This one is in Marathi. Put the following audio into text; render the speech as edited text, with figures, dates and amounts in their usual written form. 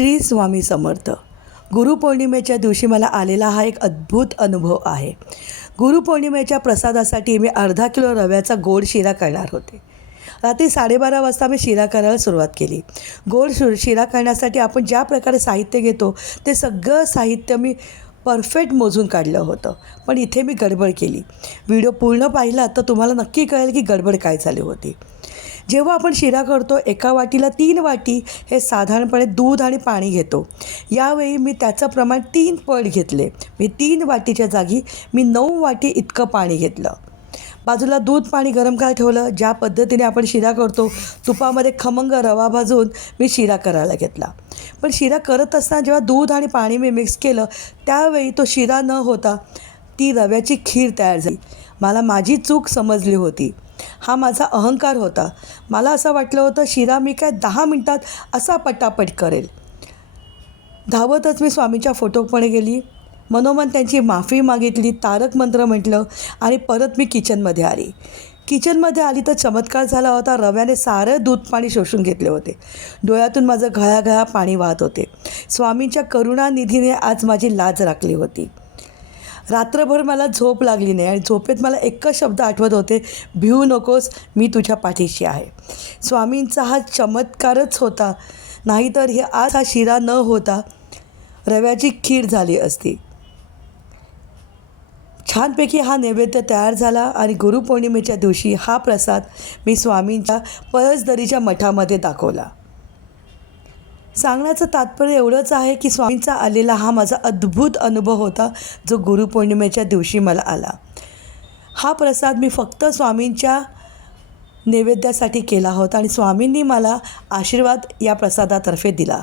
श्री स्वामी समर्थ. गुरुपौर्णिमेच्या दिवशी मला आलेला हा एक अद्भुत अनुभव आहे. गुरुपौर्णिमेच्या प्रसादासाठी मी अर्धा किलो रव्याचा गोड शिरा करणार होते. रात्री 12:30 वाजता मी शिरा करायला सुरुवात केली. गोड शिरा करण्यासाठी आपण ज्या प्रकारे साहित्य घेतो ते सगळं साहित्य मी परफेक्ट मोजून काढलं होतं. पण इथे मी गडबड केली. व्हिडिओ पूर्ण पाहिला तर तुम्हाला नक्की कळेल की गडबड काय झाली होती. जेव्हा आपण शिरा करतो एका वाटीला 3 वाटी हे साधारणपणे दूध आणि पाणी घेतो. यावेळी मी त्याचं प्रमाण 3 पट घेतले. मी 3 वाटीच्या जागी मी 9 वाटी इतकं पाणी घेतलं. बाजूला दूध पाणी गरम करायला ठेवलं. ज्या पद्धतीने आपण शिरा करतो तुपामध्ये खमंग रवा भाजून मी शिरा करायला घेतला. पण शिरा करत असताना जेव्हा दूध आणि पाणी मी मिक्स केलं त्यावेळी तो शिरा न होता ती रव्याची खीर तयार झाली. मला माझी चूक समजली होती. हा माझा अहंकार होता. मला असं वाटलं होतं शिरा मी काय 10 मिनटात असा पटापट करेल. धावतच मी स्वामींच्या फोटोकडे गेली. मनोमन त्यांची माफी मागितली, तारक मंत्र म्हटलं आणि परत मी किचनमध्ये आली. किचनमध्ये आली तर चमत्कार झाला होता. रव्याने सारं दूध पाणी शोषून घेतले होते. डोळ्यातून माझं घळाघळा पाणी वाहत होते. स्वामींच्या करुणानिधीने आज माझी लाज राखली होती. रात्रभर मला झोप लागली नाही आणि झोपेत मला एकच शब्द आठवत होते, भिवू नकोस, मी तुझ्या पाठीशी आहे. स्वामींचा हा चमत्कारच होता. नाहीतर आज हा शिरा न होता रव्याची खीर झाली असती. छानपैकी हा नैवेद्य तयार झाला आणि गुरुपौर्णिमेच्या दिवशी हा प्रसाद मी स्वामींच्या पळसदरीच्या मठामध्ये दाखवला. सांगण्याचं तात्पर्य एवढंच आहे की स्वामींचा आलेला हा माझा अद्भुत अनुभव होता जो गुरुपौर्णिमेच्या दिवशी मला आला. हा प्रसाद मी फक्त स्वामींच्या नैवेद्यासाठी केला होता आणि स्वामींनी मला आशीर्वाद या प्रसादातर्फे दिला.